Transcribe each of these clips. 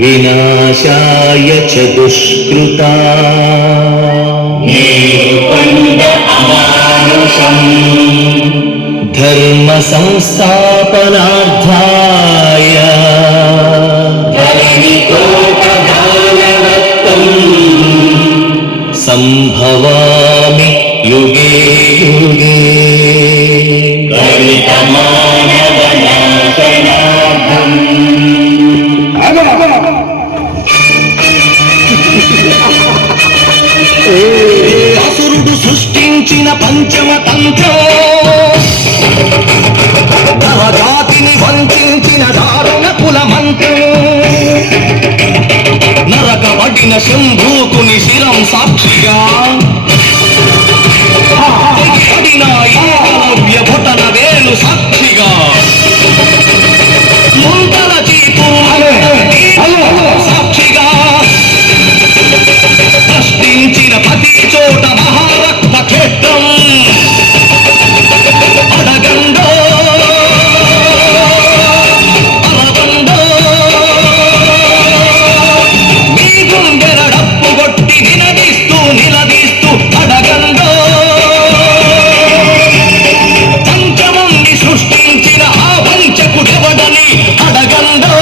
विनाशाय च दुष्कृता धर्म संस्थापनार्थाय संभवामि युगे युगे అసురుడు సృష్టించిన పంచమ తంత్రం నరజాతిని వంచిన దారుణ కుల మంత్రం నరకబడిన శంభూకుని శిరం సాక్షిగా పడిన ఏకలవ్యభుతన వేలు సాక్షిగా ముందల చీపు సాక్షిగా ప్రశ్నించిన ప్రతి చోట మహారక్త క్షేత్రం అడగండో అరవండో మీ గుండెల డప్పు కొట్టి నిలదీస్తూ అడగండో పంచముండి సృష్టించిన ఆ వంచకుడెవడని అడగండో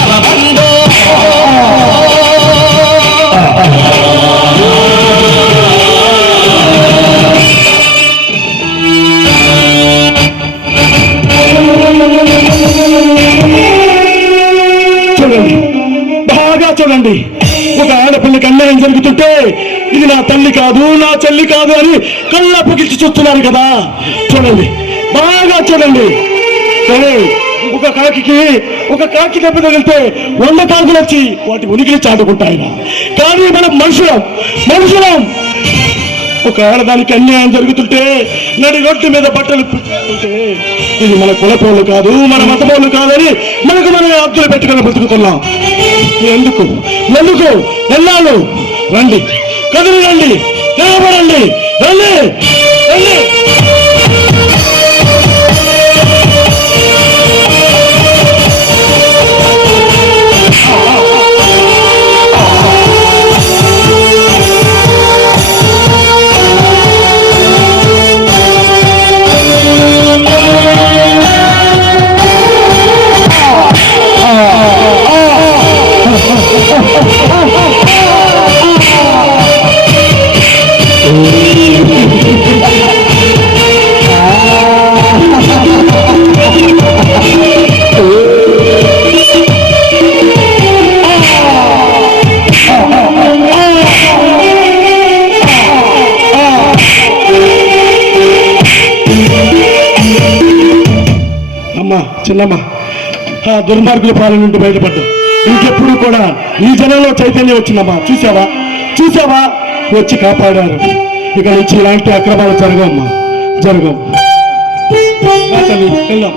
అరవండో చూడండి, ఒక ఆడపిల్లకి అన్యాయం జరుగుతుంటే ఇది నా తల్లి కాదు, నా చెల్లి కాదు అని కళ్ళప్పగిల్చి చూస్తున్నారు కదా. చూడండి, బాగా చూడండి. ఒక కాకి దెబ్బ తగిలితే 100 కాకులు వచ్చి వాటి ఉనికిని చాటుకుంటాయి. కానీ మనం మనుషులం ఒక ఆడదానికి అన్యాయం జరుగుతుంటే నడి రోడ్డు మీద బట్టలు పెట్టుకుంటే ఇది మన కులపోళ్ళు కాదు, మన మతపోళ్ళు కాదని మనకు మనమే అబ్దులు పెట్టుకుని బతుకుతున్నాం. ఎందుకు వెళ్ళాలు రండి, కదిలి రండి, నిలబడండి, రండి రండి. చిన్నమ్మ, ఆ దుర్మార్గుల పాలన నుండి బయటపడ్డాం. ఇంకెప్పుడు కూడా ఈ జనంలో చైతన్యం వచ్చిందమ్మా. చూసావా వచ్చి కాపాడారు. ఇక నుంచి ఇలాంటి అక్రమాలు జరగమ్మా, జరగవు. వెళ్దాం.